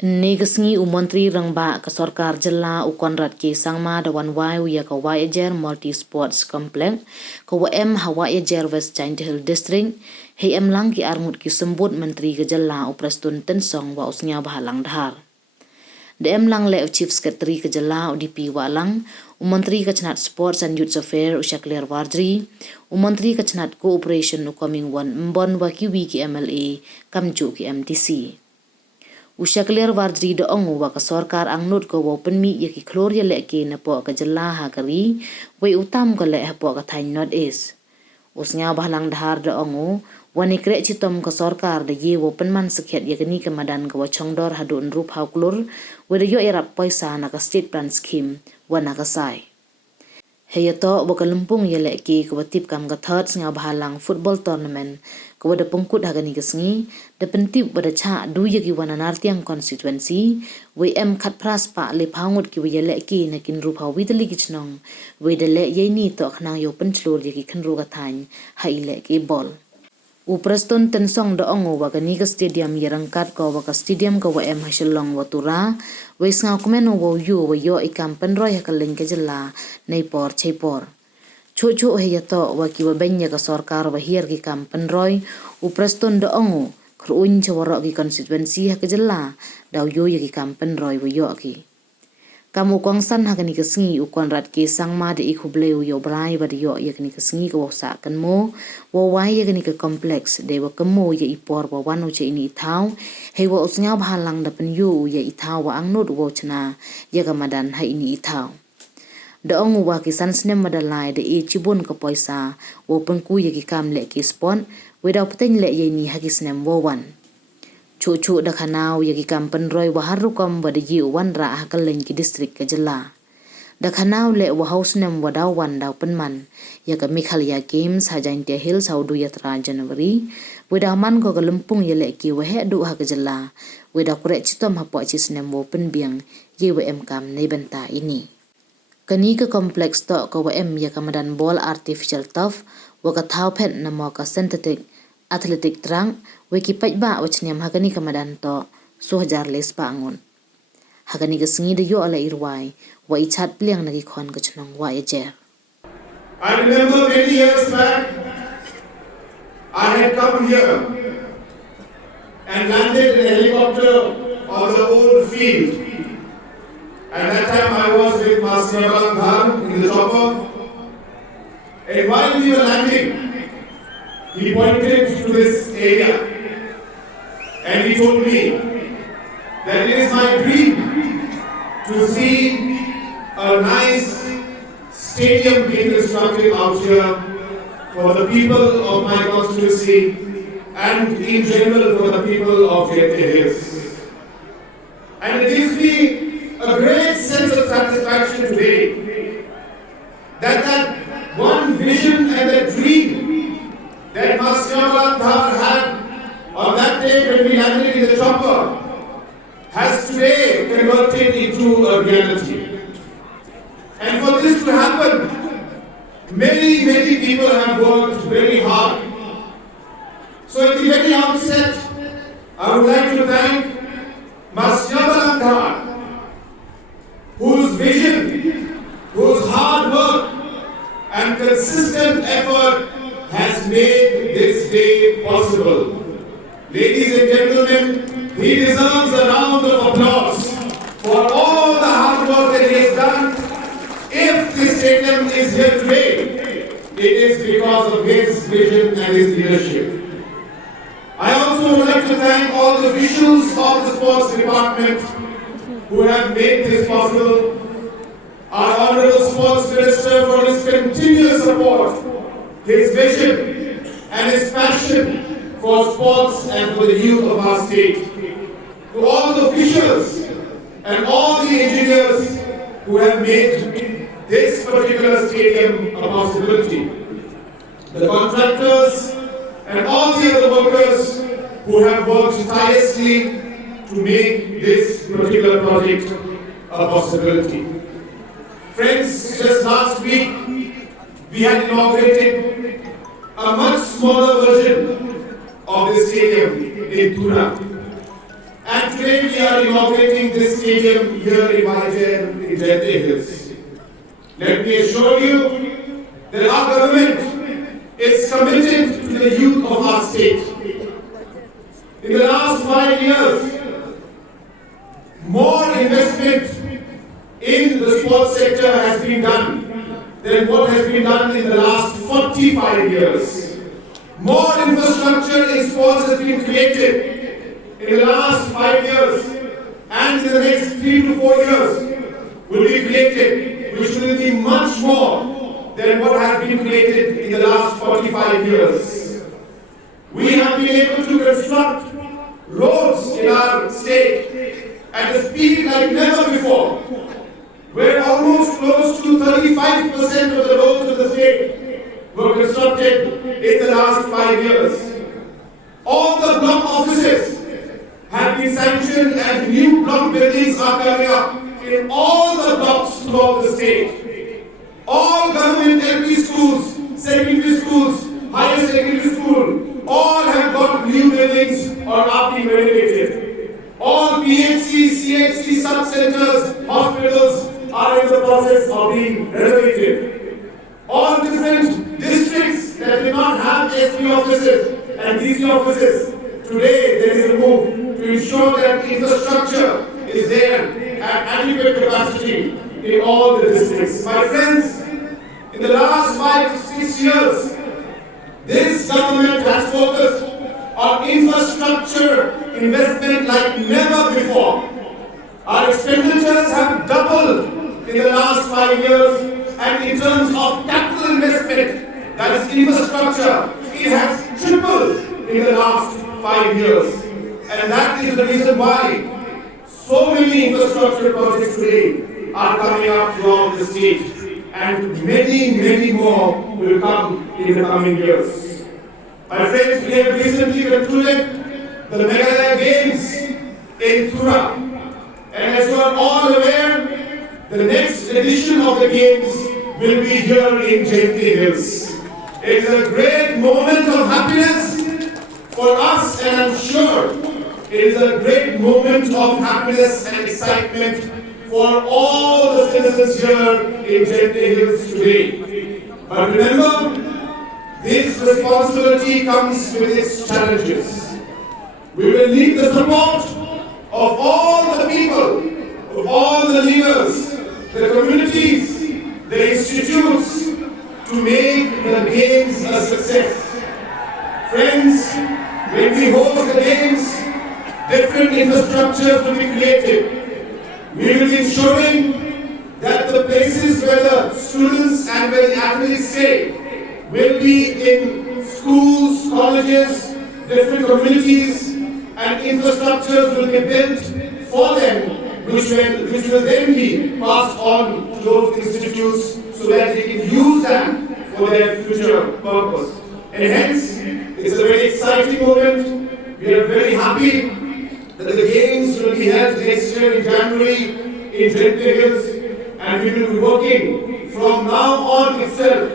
Negasngi Umantri Rangba ke Sarkar Jela Ukonrat ke Sangma Dawan Wai ke Wahiajer Multi Sports Complex ke WM Wahiajer West Jaintia Hills District hei lang ki armut ki sembut Menteri ke Jela Uprastun Tensong wa usnya bahalang dahar. Dem lang le Chief Secretary ke Jela UDP walang Umantri ke Chnat Sports and Youth Affairs Wahiajer Multi Umantri ke Chnat Cooperation Ukoming Wan Mbon wa kiwi ki MLA kamju ki MTC. Wahiajer Multi do ongu wa ka sarkar angnut ko wa penmi ki klur ya leke na po ka Jela ha kari wai utam ko le ha po ka Thai North East. Usnya bahalang dahar do ongu wani krek citom ka sarkar de ye wa penman sekhet ya kini kemadan ka wa chongdor hadun rup hau klur wa de yo erap paisa na ka state plan scheme wa na ka sai. Hei to wa ka lumpung ya leke ka wa tip kam ka third nga bahalang football tournament ka wa de pungkut ha kani kesngi de pentip wa de cha du ya ki wa nartiang constituency we em khat pras pa le phaungut ki wa ya leke na kin rup hau widali ki chnong we de le ye ni to khna yo penchlur ya ki khnru ka thain hai le ki ball. Uprastun Tensong do ongu wa kani ka stadium yarangkat ko wa ka stadium ka wa em hasilong wa tura we snga kumeno wa yu wa yo ikam penroi ha kaling ka Jela nei por cheipor. Chu he to wa ki wa benya ka sarkar wa hier ki kam penroi uprastun do ongu kruun chawara ki constituency ha ka Jela daw yo ya ki kam penroi wa yo ki. Kamu kongsan ha kani kesngi ukon rat ke sangma de ikhubleu yo brai ba de yo ya kani kesngi ko sa kan mo wo wai ya kani ka complex de wa kemo ya ipor wa wanu che ini thau hei wa usnya bhalang da pen yu ya ithau wa angnut wo chna ya kamadan ha ini ithau da ongu wa ki san snem madalai de e chibun ka poisa wo pengku ya ki kam le ki spon we da puteng le ye ni ha ki snem wo wan. Cu da khanau ya ki kam penroi wa harukom wa de ji wan ra ha kaleng ki district ka Jela. Da khanau le wa house nem wa daw wan daw penman ya ka Mikhalia Games ha Jaintia Hills ha du yatra January we da man ko ka lumpung ya le ki wa he du ha ka Jela we da kurek chitom ha po chi snem wo penbiang ye wa em kam nei benta ini. Kani ka complex to ko wa em ya ka madan ball artificial turf wa ka thau phet na mo ka synthetic athletic trang weki pajba wachniam hakani kamadan to 2000 les pa angon hakani ka singi de yo ala irwai wa ichat pliang nagi khon ka chnong Wahiajer. I remember many years back I had come here and landed in a helicopter on the old field. At that time I was with Master Balanghan in the chopper, and while we were landing he pointed to this area and he told me that it is my dream to see a nice stadium being constructed out here for the people of my constituency and in general for the people of Jaintia Hills. And it gives me a great sense of satisfaction today that one vision and that dream that Master Dhar had on that day when we landed in the chopper has today converted into a reality. And for this to happen, many people have worked very hard. So at the very outset, I would like to thank Master Dhar, whose vision, whose hard work and consistent effort has made this day possible. Ladies and gentlemen, he deserves a round of applause for all the hard work that he has done. If this stadium is here today, it is because of his vision and his leadership. I also would like to thank all the officials of the sports department who have made this possible. Our Honorable Sports Minister for his continuous support, his vision and his passion for sports and for the youth of our state. To all the officials and all the engineers who have made this particular stadium a possibility. The contractors and all the other workers who have worked tirelessly to make this particular project a possibility. Friends, just last week we had inaugurated a much smaller version of the stadium in Tura. And today today we are inaugurating this stadium here in Wahiajer in Jaintia Hills. Let me assure you that our government is committed to the youth of our state. In the last 5 years, more investment in the sports sector has been done than what has been done in the last 45 years. More infrastructure in sports has been created in the last 5 years, and in the next 3 to 4 years will be created, which will be much more than what has been created in the last 45 years. We have been able to construct roads in our state at a speed like never before, where almost close to 35% of the roads of the state were constructed in the last 5 years. All the block offices have been sanctioned and new block buildings are coming up in all the blocks throughout the state. All government LP schools, secondary schools, higher secondary school, all have got new buildings or are being renovated. All PHC, CHC sub-centers, hospitals are in the process of being renovated. All different districts that did not have SP offices and DC offices, today there is a move to ensure that infrastructure is there at adequate capacity in all the districts. My friends, in the last 5 to 6 years, this government has focused on infrastructure investment like never before. Our expenditures have doubled in the last 5 years, and in terms of capital investment, that is infrastructure, it has tripled in the last 5 years. And that is the reason why so many infrastructure projects today are coming up throughout the state, and many, many more will come in the coming years. My friends, we have recently concluded the Mega Games in Tura, and as you are all aware, the next edition of the Games will be here in Jaintia Hills. It is a great moment of happiness for us, and I'm sure it is a great moment of happiness and excitement for all the citizens here in Jaintia Hills today. But remember, this responsibility comes with its challenges. We will need the support of all the people, of all the leaders, the communities, the institutes to make the Games a success. Friends, when we host the Games, different infrastructures will be created. We will be ensuring that the places where the students and where the athletes stay will be in schools, colleges, different communities, and infrastructures will be built for them, which will then be passed on to those institutes so that they can use them for their future purpose. And hence, it's a very exciting moment. We are very happy that the Games will be held next year in January in Jaintia Hills, and we will be working from now on itself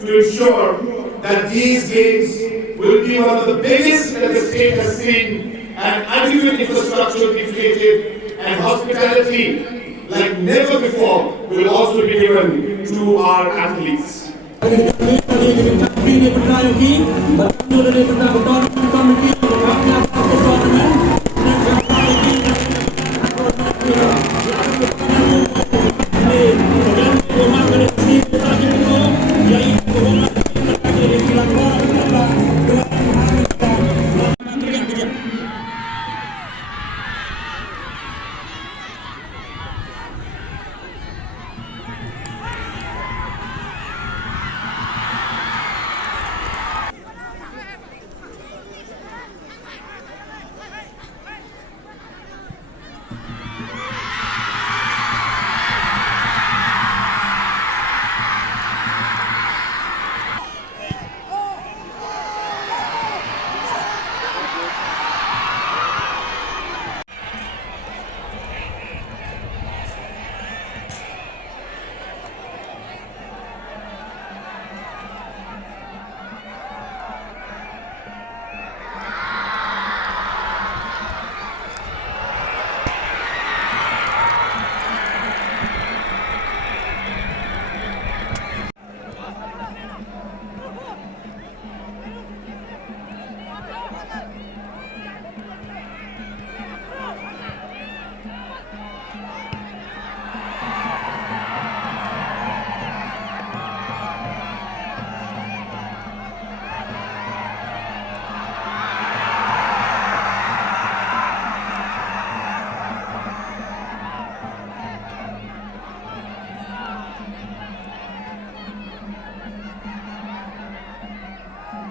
to ensure that these Games will be one of the biggest that the state has seen, and adequate infrastructure will be created, and hospitality like never before will also be given to our athletes.